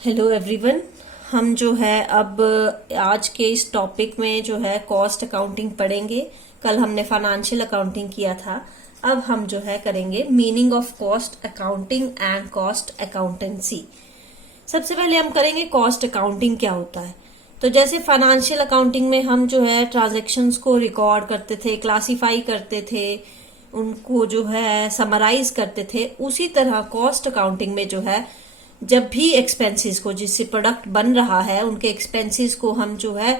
Hello everyone. हम जो है अब आज के इस टॉपिक में जो है कॉस्ट अकाउंटिंग पढ़ेंगे। कल हमने फाइनेंशियल अकाउंटिंग किया था। अब हम जो है करेंगे meaning of cost accounting and cost accountancy. सबसे पहले हम करेंगे कॉस्ट अकाउंटिंग क्या होता है। तो जैसे फाइनेंशियल अकाउंटिंग में हम जो है ट्रांजैक्शंस को रिकॉर्ड करते थे, क्लासिफाई करते थे, उनको जो है समराइज करते थे, उसी तरह कॉस्ट अकाउंटिंग में जो है जब भी एक्सपेंसेस को, जिससे प्रोडक्ट बन रहा है, उनके एक्सपेंसेस को हम जो है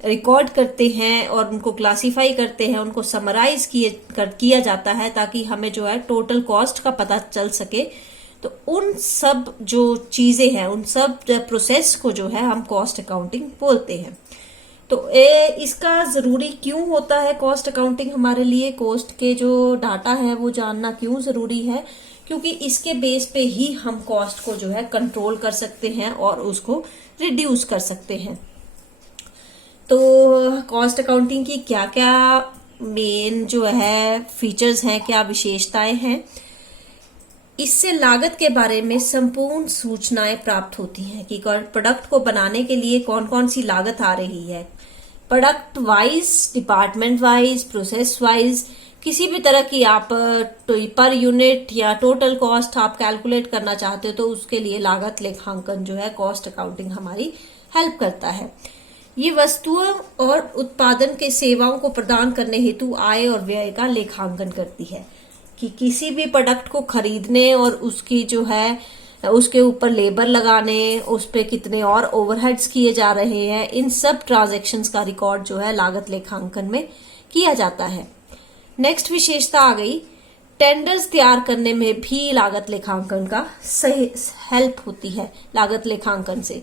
रिकॉर्ड करते हैं और उनको क्लासिफाई करते हैं, उनको समराइज किया जाता है ताकि हमें जो है टोटल कॉस्ट का पता चल सके। तो उन सब जो चीजें हैं, उन सब प्रोसेस को जो है हम कॉस्ट अकाउंटिंग बोलते हैं। तो इसका जरूरी क्यों होता है कॉस्ट अकाउंटिंग हमारे लिए? कॉस्ट के जो डाटा है वो जानना क्यों जरूरी है? क्योंकि इसके बेस पे ही हम कॉस्ट को जो है कंट्रोल कर सकते हैं और उसको रिड्यूस कर सकते हैं। तो कॉस्ट अकाउंटिंग की क्या क्या मेन जो है फीचर्स हैं, क्या विशेषताएं हैं, इससे लागत के बारे में संपूर्ण सूचनाएं प्राप्त होती हैं कि प्रोडक्ट को बनाने के लिए कौन कौन सी लागत आ रही है। Product wise, department wise, process wise, किसी भी तरह की आप पर यूनिट या टोटल कॉस्ट आप कैलकुलेट करना चाहते हो तो उसके लिए लागत लेखांकन जो है कॉस्ट अकाउंटिंग हमारी हेल्प करता है। ये वस्तुओं और उत्पादन के सेवाओं को प्रदान करने हेतु आय और व्यय का लेखांकन करती है कि किसी भी प्रोडक्ट को खरीदने और उसकी जो है उसके ऊपर लेबर लगाने, उस पे कितने और ओवरहेड्स किए जा रहे हैं, इन सब ट्रांजैक्शंस का रिकॉर्ड जो है लागत लेखांकन में किया जाता है। नेक्स्ट विशेषता आ गई, टेंडर्स तैयार करने में भी लागत लेखांकन का सही हेल्प होती है। लागत लेखांकन से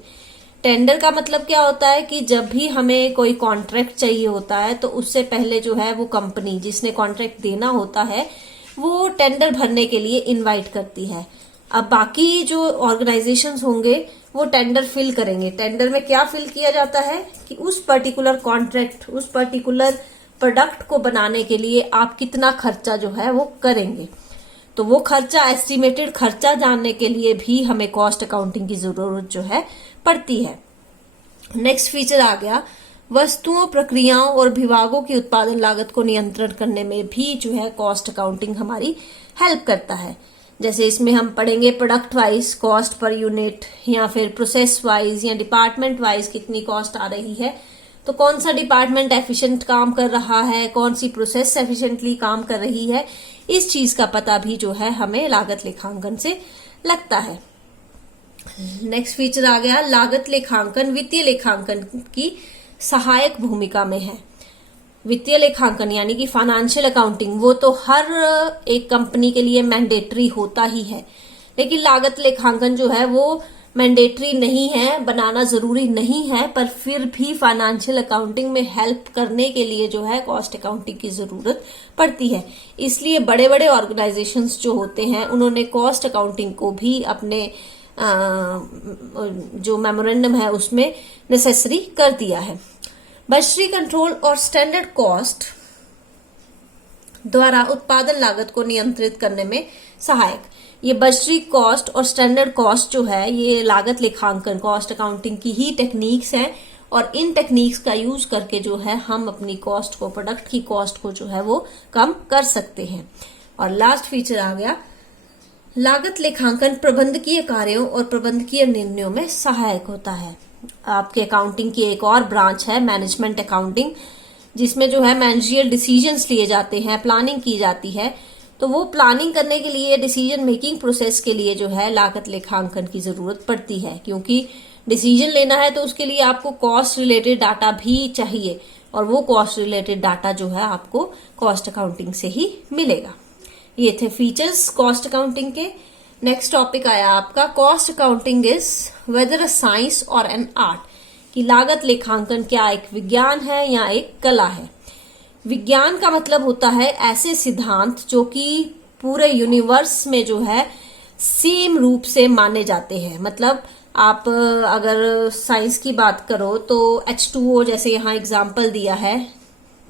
टेंडर का मतलब क्या होता है कि जब भी हमें कोई कॉन्ट्रैक्ट चाहिए होता है तो उससे पहले जो है वो कंपनी जिसने कॉन्ट्रैक्ट देना होता है वो टेंडर भरने के लिए इनवाइट करती है। अब बाकी जो ऑर्गेनाइजेशंस होंगे वो टेंडर फिल करेंगे। टेंडर में क्या फिल किया जाता है कि उस पर्टिकुलर कॉन्ट्रैक्ट, उस पर्टिकुलर प्रोडक्ट को बनाने के लिए आप कितना खर्चा जो है वो करेंगे। तो वो खर्चा, एस्टिमेटेड खर्चा जानने के लिए भी हमें कॉस्ट अकाउंटिंग की जरूरत जो है पड़ती है। नेक्स्ट फीचर आ गया, वस्तुओं, प्रक्रियाओं और विभागों की उत्पादन लागत को नियंत्रण करने में भी जो है कॉस्ट अकाउंटिंग हमारी हेल्प करता है। जैसे इसमें हम पढ़ेंगे product wise cost per unit, या फिर प्रोसेस वाइज या डिपार्टमेंट वाइज कितनी कॉस्ट आ रही है। तो कौन सा डिपार्टमेंट एफिशिएंट काम कर रहा है, कौन सी प्रोसेस एफिशिएंटली काम कर रही है, इस चीज का पता भी जो है हमें लागत लेखांकन से लगता है। नेक्स्ट फीचर आ गया, लागत लेखांकन वित्तीय लेखांकन की सहायक भूमिका में है। वित्तीय लेखांकन यानी कि फाइनेंशियल अकाउंटिंग वो तो हर एक कंपनी के लिए मैंडेटरी होता ही है, लेकिन लागत लेखांकन जो है वो मैंडेटरी नहीं है, बनाना जरूरी नहीं है, पर फिर भी फाइनेंशियल अकाउंटिंग में हेल्प करने के लिए जो है कॉस्ट अकाउंटिंग की जरूरत पड़ती है। इसलिए बड़े बड़े ऑर्गेनाइजेशंस जो होते हैं उन्होंने कॉस्ट अकाउंटिंग को भी अपने जो मेमोरेंडम है उसमें नेसेसरी कर दिया है। बजटरी कंट्रोल और स्टैंडर्ड कॉस्ट द्वारा उत्पादन लागत को नियंत्रित करने में सहायक। ये बजटरी कॉस्ट और स्टैंडर्ड कॉस्ट जो है ये लागत लेखांकन, कॉस्ट अकाउंटिंग की ही टेक्निक्स हैं और इन टेक्निक्स का यूज करके जो है हम अपनी कॉस्ट को, प्रोडक्ट की कॉस्ट को जो है वो कम कर सकते हैं। और लास्ट फीचर आ गया, लागत लेखांकन प्रबंधकीय कार्यों और प्रबंधकीय निर्णयों में सहायक होता है। आपके अकाउंटिंग की एक और ब्रांच है मैनेजमेंट अकाउंटिंग, जिसमें जो है मैनेजरियल डिसीजंस लिए जाते हैं, प्लानिंग की जाती है। तो वो प्लानिंग करने के लिए, डिसीजन मेकिंग प्रोसेस के लिए जो है लागत लेखांकन की जरूरत पड़ती है, क्योंकि डिसीजन लेना है तो उसके लिए आपको कॉस्ट रिलेटेड डाटा भी चाहिए और वो कॉस्ट रिलेटेड डाटा जो है आपको कॉस्ट अकाउंटिंग से ही मिलेगा। ये थे फीचर्स कॉस्ट अकाउंटिंग के। नेक्स्ट टॉपिक आया आपका, cost accounting is whether a science और एन आर्ट, कि लागत लेखांकन क्या एक विज्ञान है या एक कला है। विज्ञान का मतलब होता है ऐसे सिद्धांत जो कि पूरे यूनिवर्स में जो है सेम रूप से माने जाते हैं। मतलब आप अगर साइंस की बात करो तो H2O जैसे यहाँ एग्जाम्पल दिया है,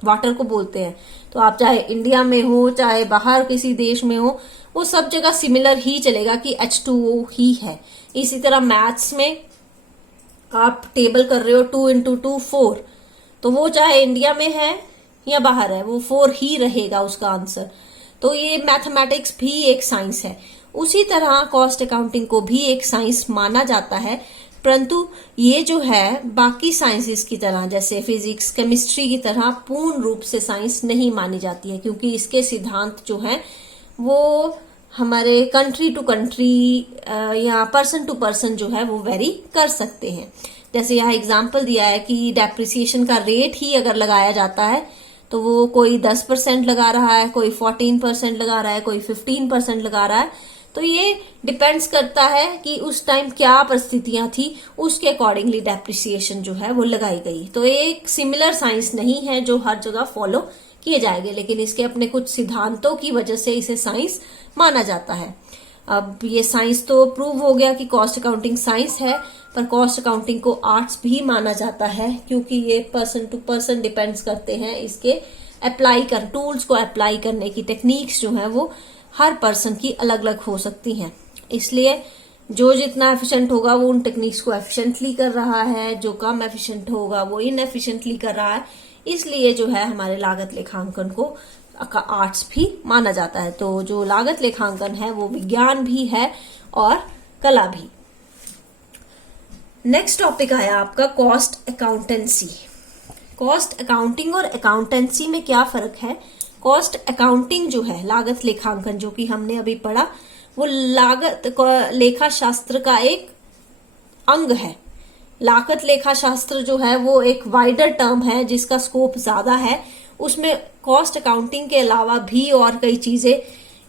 वाटर को बोलते हैं। तो आप चाहे इंडिया में हो चाहे बाहर किसी देश में हो, वो सब जगह सिमिलर ही चलेगा कि H2O ही है। इसी तरह मैथ्स में आप टेबल कर रहे हो 2 इंटू 2 4, तो वो चाहे इंडिया में है या बाहर है, वो 4 ही रहेगा उसका आंसर। तो ये मैथमेटिक्स भी एक साइंस है। उसी तरह कॉस्ट अकाउंटिंग को भी एक साइंस माना जाता है, परंतु ये जो है बाकी साइंसेस की तरह जैसे फिजिक्स केमिस्ट्री की तरह पूर्ण रूप से साइंस नहीं मानी जाती है, क्योंकि इसके सिद्धांत जो हैं वो हमारे कंट्री टू कंट्री या पर्सन टू पर्सन जो है वो वेरी कर सकते हैं। जैसे यहाँ एग्जाम्पल दिया है कि डेप्रिसिएशन का रेट ही अगर लगाया जाता है तो वो कोई 10% लगा रहा है, कोई 14% लगा रहा है, कोई 15% लगा रहा है। तो ये डिपेंड्स करता है कि उस टाइम क्या परिस्थितियां थी, उसके अकॉर्डिंगली डेप्रिसिएशन जो है वो लगाई गई। तो एक सिमिलर साइंस नहीं है जो हर जगह फॉलो किए जाएंगे, लेकिन इसके अपने कुछ सिद्धांतों की वजह से इसे साइंस माना जाता है। अब ये साइंस तो प्रूव हो गया कि कॉस्ट अकाउंटिंग साइंस है, पर कॉस्ट अकाउंटिंग को आर्ट्स भी माना जाता है, क्योंकि ये पर्सन टू पर्सन डिपेंड्स करते हैं। इसके अप्लाई कर टूल्स को अप्लाई करने की टेक्निक्स जो है वो हर पर्सन की अलग अलग हो सकती हैं। इसलिए जो जितना एफिशिएंट होगा वो उन टेक्निक्स को एफिशिएंटली कर रहा है, जो कम एफिशिएंट होगा वो इनएफिशिएंटली कर रहा है। इसलिए जो है हमारे लागत लेखांकन को का आर्ट्स भी माना जाता है। तो जो लागत लेखांकन है वो विज्ञान भी है और कला भी। नेक्स्ट टॉपिक आया आपका कॉस्ट अकाउंटेंसी। कॉस्ट अकाउंटिंग और अकाउंटेंसी में क्या फर्क है? कॉस्ट अकाउंटिंग जो है लागत लेखांकन जो कि हमने अभी पढ़ा, वो लागत लेखा शास्त्र का एक अंग है। लागत लेखा शास्त्र जो है वो एक वाइडर टर्म है जिसका स्कोप ज्यादा है। उसमें कॉस्ट अकाउंटिंग के अलावा भी और कई चीजें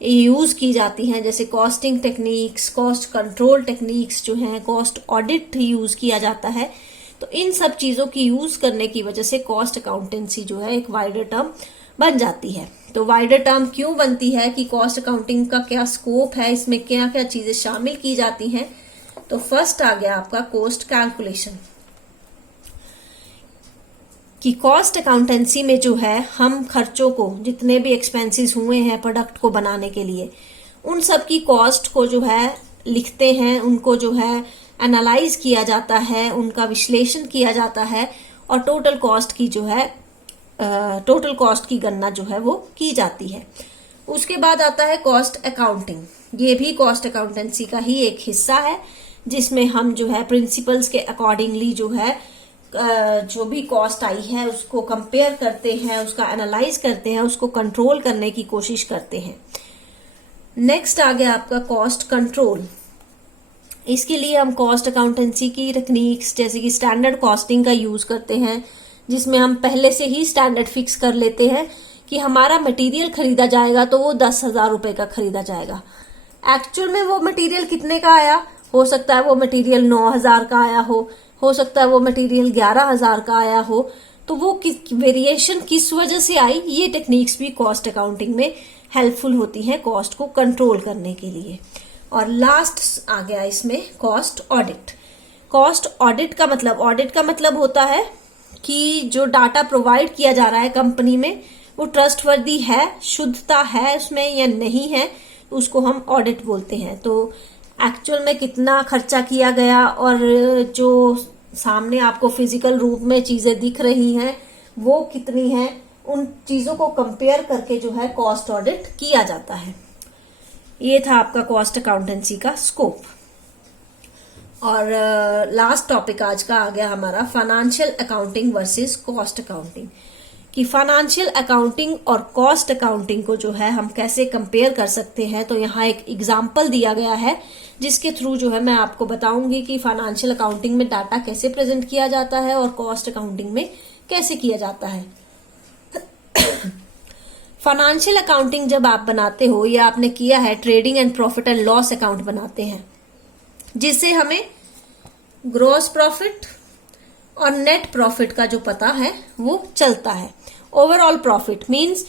यूज की जाती हैं, जैसे costing techniques, cost control techniques जो हैं, कॉस्ट ऑडिट यूज किया जाता है। तो इन सब चीजों की यूज करने की वजह से कॉस्ट अकाउंटेंसी जो है एक वाइडर टर्म बन जाती है। तो वाइडर टर्म क्यों बनती है कि कॉस्ट अकाउंटिंग का क्या स्कोप है, इसमें क्या क्या चीजें शामिल की जाती हैं। तो फर्स्ट आ गया आपका कॉस्ट कैलकुलेशन, कि कॉस्ट अकाउंटेंसी में जो है हम खर्चों को, जितने भी एक्सपेंसेस हुए हैं प्रोडक्ट को बनाने के लिए, उन सब की कॉस्ट को जो है लिखते हैं, उनको जो है एनालाइज किया जाता है, उनका विश्लेषण किया जाता है और टोटल कॉस्ट की जो है टोटल कॉस्ट की गणना जो है वो की जाती है। उसके बाद आता है कॉस्ट अकाउंटिंग। ये भी कॉस्ट अकाउंटेंसी का ही एक हिस्सा है, जिसमें हम जो है प्रिंसिपल्स के अकॉर्डिंगली जो है जो भी कॉस्ट आई है उसको कंपेयर करते हैं, उसका एनालाइज करते हैं, उसको कंट्रोल करने की कोशिश करते हैं। नेक्स्ट आ गया आपका कॉस्ट कंट्रोल। इसके लिए हम कॉस्ट अकाउंटेंसी की टेक्निक्स जैसे कि स्टैंडर्ड कॉस्टिंग का यूज करते हैं, जिसमें हम पहले से ही स्टैंडर्ड फिक्स कर लेते हैं कि हमारा मटेरियल खरीदा जाएगा तो वो 10,000 रुपए का खरीदा जाएगा। एक्चुअल में वो मटेरियल कितने का आया, हो सकता है वो मटेरियल 9,000 का आया हो सकता है वो मटेरियल 11,000 का आया हो। तो वो वेरिएशन किस वजह से आई, ये टेक्निक्स भी कॉस्ट अकाउंटिंग में हेल्पफुल होती हैं कॉस्ट को कंट्रोल करने के लिए। और लास्ट आ गया इसमें कॉस्ट ऑडिट। कॉस्ट ऑडिट का मतलब होता है कि जो डाटा प्रोवाइड किया जा रहा है कंपनी में वो ट्रस्टवर्दी है, शुद्धता है उसमें या नहीं है, उसको हम ऑडिट बोलते हैं। तो एक्चुअल में कितना खर्चा किया गया और जो सामने आपको फिजिकल रूप में चीजें दिख रही हैं वो कितनी हैं, उन चीजों को कंपेयर करके जो है कॉस्ट ऑडिट किया जाता है। ये था आपका कॉस्ट अकाउंटेंसी का स्कोप। और लास्ट टॉपिक आज का आ गया हमारा financial accounting versus cost accounting, कि फाइनेंशियल अकाउंटिंग और कॉस्ट अकाउंटिंग को जो है हम कैसे कंपेयर कर सकते हैं। तो यहाँ एक एग्जाम्पल दिया गया है जिसके थ्रू जो है मैं आपको बताऊंगी कि फाइनेंशियल अकाउंटिंग में डाटा कैसे प्रेजेंट किया जाता है और कॉस्ट अकाउंटिंग में कैसे किया जाता है। फाइनेंशियल अकाउंटिंग जब आप बनाते हो या आपने किया है, trading and profit and loss account बनाते हैं, जिससे हमें ग्रॉस प्रॉफिट और नेट प्रॉफिट का जो पता है वो चलता है। ओवरऑल प्रॉफिट मींस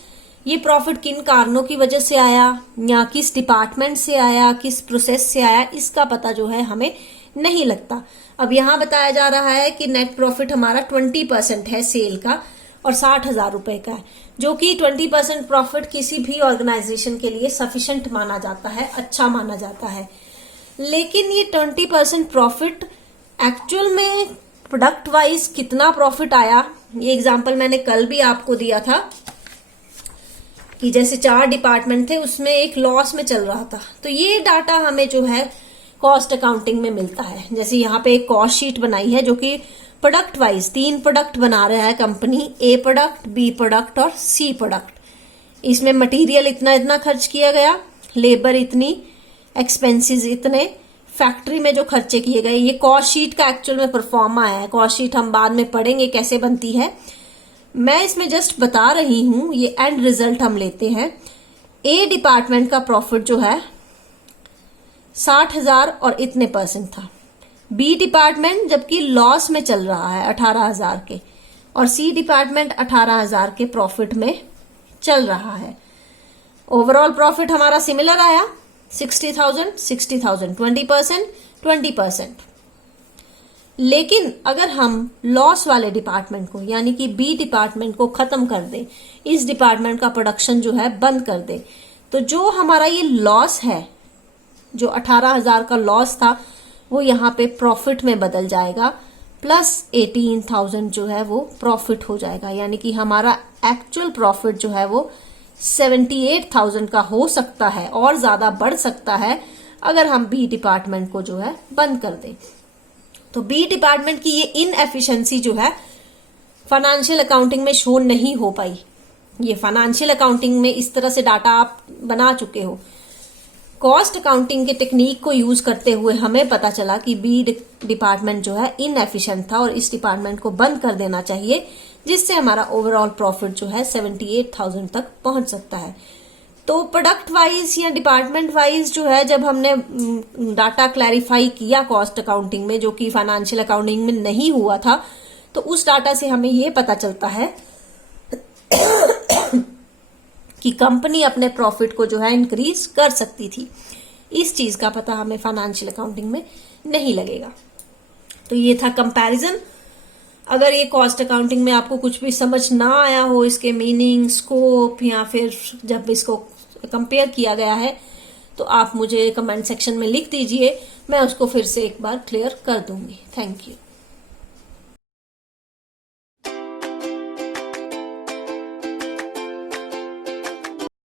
ये प्रॉफिट किन कारणों की वजह से आया या किस डिपार्टमेंट से आया, किस प्रोसेस से आया, इसका पता जो है हमें नहीं लगता। अब यहाँ बताया जा रहा है कि नेट प्रॉफिट हमारा 20% है सेल का और 60,000 रुपए का है, जो कि 20% प्रॉफिट किसी भी ऑर्गेनाइजेशन के लिए सफिशिएंट माना जाता है, अच्छा माना जाता है। लेकिन ये 20% प्रॉफिट एक्चुअल में प्रोडक्ट वाइज कितना प्रॉफिट आया, ये एग्जांपल मैंने कल भी आपको दिया था कि जैसे 4 डिपार्टमेंट थे, उसमें एक लॉस में चल रहा था, तो ये डाटा हमें जो है कॉस्ट अकाउंटिंग में मिलता है। जैसे यहाँ पे एक कॉस्ट शीट बनाई है जो कि प्रोडक्ट वाइज 3 प्रोडक्ट बना रहा है कंपनी, ए प्रोडक्ट, बी प्रोडक्ट और सी प्रोडक्ट। इसमें मटेरियल इतना इतना खर्च किया गया, लेबर इतनी, एक्सपेंसेस इतने, फैक्ट्री में जो खर्चे किए गए, ये कॉस्ट शीट का एक्चुअल में परफॉर्मा है। कॉस्ट शीट हम बाद में पढ़ेंगे कैसे बनती है, मैं इसमें जस्ट बता रही हूं, ये एंड रिजल्ट हम लेते हैं। ए डिपार्टमेंट का प्रॉफिट जो है 60,000 और इतने % था। बी डिपार्टमेंट जबकि लॉस में चल रहा है 18,000 के, और सी डिपार्टमेंट 18,000 के प्रॉफिट में चल रहा है। ओवरऑल प्रॉफिट हमारा सिमिलर आया 60,000, 60,000, 20%। लेकिन अगर हम लॉस वाले डिपार्टमेंट को यानी कि बी डिपार्टमेंट को खत्म कर दें, इस डिपार्टमेंट का प्रोडक्शन जो है बंद कर दें, तो जो हमारा ये लॉस है, जो 18,000 का लॉस था, वो यहाँ पे प्रॉफिट में बदल जाएगा, प्लस 18,000 जो है वो प्रॉफिट हो जाएगा। यानी कि हमारा एक्चुअल प्रॉफिट जो है वो 78,000 का हो सकता है और ज्यादा बढ़ सकता है अगर हम बी डिपार्टमेंट को जो है बंद कर दें। तो बी डिपार्टमेंट की ये इनएफिशिएंसी जो है फाइनेंशियल अकाउंटिंग में शो नहीं हो पाई। ये फाइनेंशियल अकाउंटिंग में इस तरह से डाटा आप बना चुके हो, कॉस्ट अकाउंटिंग के टेक्निक को यूज करते हुए हमें पता चला कि बी डिपार्टमेंट जो है इनएफिशिएंट था और इस डिपार्टमेंट को बंद कर देना चाहिए, जिससे हमारा ओवरऑल प्रॉफिट जो है 78,000 तक पहुंच सकता है। तो प्रोडक्ट वाइज या डिपार्टमेंट वाइज जो है, जब हमने डाटा क्लैरिफाई किया कॉस्ट अकाउंटिंग में, जो कि फाइनेंशियल अकाउंटिंग में नहीं हुआ था, तो उस डाटा से हमें ये पता चलता है कि कंपनी अपने प्रॉफिट को जो है इंक्रीज कर सकती थी। इस चीज का पता हमें फाइनेंशियल अकाउंटिंग में नहीं लगेगा। तो ये था कंपैरिजन। अगर ये कॉस्ट अकाउंटिंग में आपको कुछ भी समझ ना आया हो, इसके मीनिंग, स्कोप, या फिर जब इसको कंपेयर किया गया है, तो आप मुझे कमेंट सेक्शन में लिख दीजिए, मैं उसको फिर से एक बार क्लियर कर दूंगी। Thank you.